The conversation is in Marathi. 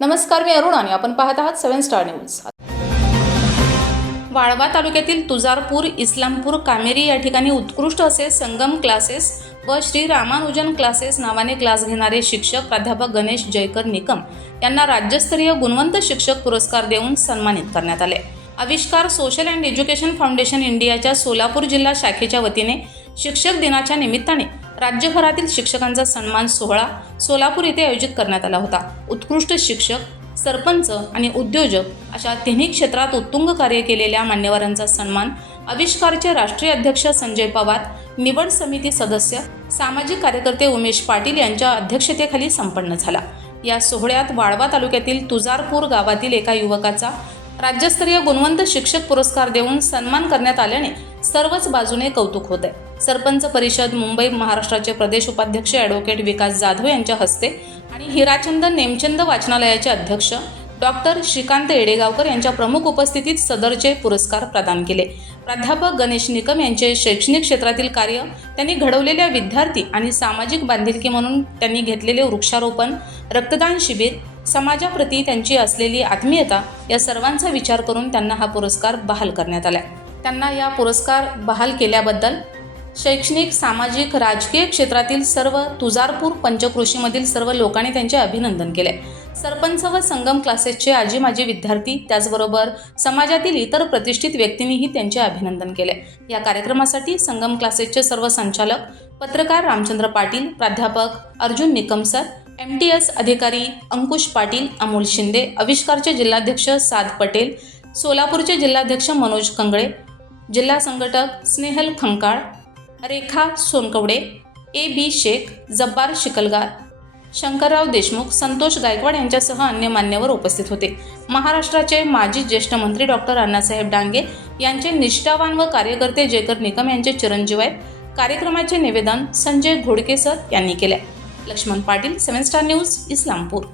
नमस्कार मी अरुण आणि आपण पाहत आहात सेव्हन स्टार न्यूज. वाळवा तालुक्यातील तुजारपूर इस्लामपूर कामेरी या ठिकाणी उत्कृष्ट असे संगम क्लासेस व श्री रामानुजन क्लासेस नावाने क्लास घेणारे शिक्षक प्राध्यापक गणेश जयकर निकम यांना राज्यस्तरीय गुणवंत शिक्षक पुरस्कार देऊन सन्मानित करण्यात आले. आविष्कार सोशल अँड एज्युकेशन फाउंडेशन इंडियाच्या सोलापूर जिल्हा शाखेच्या वतीने शिक्षक दिनाच्या निमित्ताने राज्यभरातील शिक्षकांचा सन्मान सोहळा सोलापूर येथे आयोजित करण्यात आला होता. उत्कृष्ट शिक्षक सरपंच आणि उद्योजक अशा तिन्ही क्षेत्रात उत्तुंग कार्य केलेल्या मान्यवरांचा सन्मान आविष्कारचे राष्ट्रीय अध्यक्ष संजय पवार निवड समिती सदस्य सामाजिक कार्यकर्ते उमेश पाटील यांच्या अध्यक्षतेखाली संपन्न झाला. या सोहळ्यात वाळवा तालुक्यातील तुजारपूर गावातील एका युवकाचा राज्यस्तरीय गुणवंत शिक्षक पुरस्कार देऊन सन्मान करण्यात आल्याने सर्वच बाजूने कौतुक होत आहे सरपंच परिषद मुंबई महाराष्ट्राचे प्रदेश उपाध्यक्ष ॲडव्होकेट विकास जाधव यांच्या हस्ते आणि हिराचंद नेमचंद वाचनालयाचे अध्यक्ष डॉक्टर श्रीकांत येडेगावकर यांच्या प्रमुख उपस्थितीत सदरचे पुरस्कार प्रदान केले. प्राध्यापक गणेश निकम यांचे शैक्षणिक क्षेत्रातील कार्य त्यांनी घडवलेल्या विद्यार्थी आणि सामाजिक बांधिलकी म्हणून त्यांनी घेतलेले वृक्षारोपण रक्तदान शिबिर समाजाप्रती त्यांची असलेली आत्मीयता या सर्वांचा विचार करून त्यांना हा पुरस्कार बहाल करण्यात आला. त्यांना या पुरस्कार बहाल केल्याबद्दल शैक्षणिक सामाजिक राजकीय क्षेत्रातील सर्व तुजारपूर पंचकृषीमधील सर्व लोकांनी त्यांचे अभिनंदन केले. सरपंच व संगम क्लासेसचे आजी माजी विद्यार्थी त्याचबरोबर समाजातील इतर प्रतिष्ठित व्यक्तींनीही त्यांचे अभिनंदन केले. या कार्यक्रमासाठी संगम क्लासेसचे सर्व संचालक पत्रकार रामचंद्र पाटील प्राध्यापक Arjun Nikam sir M T S अधिकारी अंकुश पाटील अमोल शिंदे आविष्कारचे जिल्हाध्यक्ष साद पटेल सोलापूरचे जिल्हाध्यक्ष मनोज कंगळे जिल्हा संघटक स्नेहल खंकाळ रेखा सोनकवडे ए बी शेख जब्बार शिकलगार. शंकरराव देशमुख संतोष गायकवाड यांच्यासह अन्य मान्यवर उपस्थित होते. महाराष्ट्राचे माजी ज्येष्ठ मंत्री डॉक्टर अण्णासाहेब डांगे यांचे निष्ठावान व कार्यकर्ते जयकर निकम यांचे चिरंजीव आहेत. कार्यक्रमाचे निवेदन संजय घोडके सर यांनी केले Laxman Patil seven star news Islampur.